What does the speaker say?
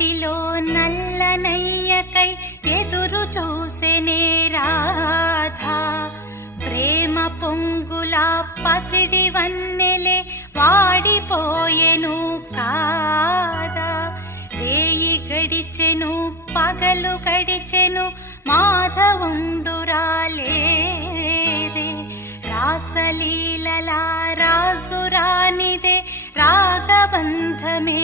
మదిలో నల్లనయ్యకై ఎదురు చూసెనే రాధా. ప్రేమ పొంగులా పసిడి వన్నెలే వాడిపోయెను కాదా. రేయి గడిచెను పగలు గడిచెను మాధవుండు రాలేదే. రాసలీలలా రాజు రానిదే రాగబంధమే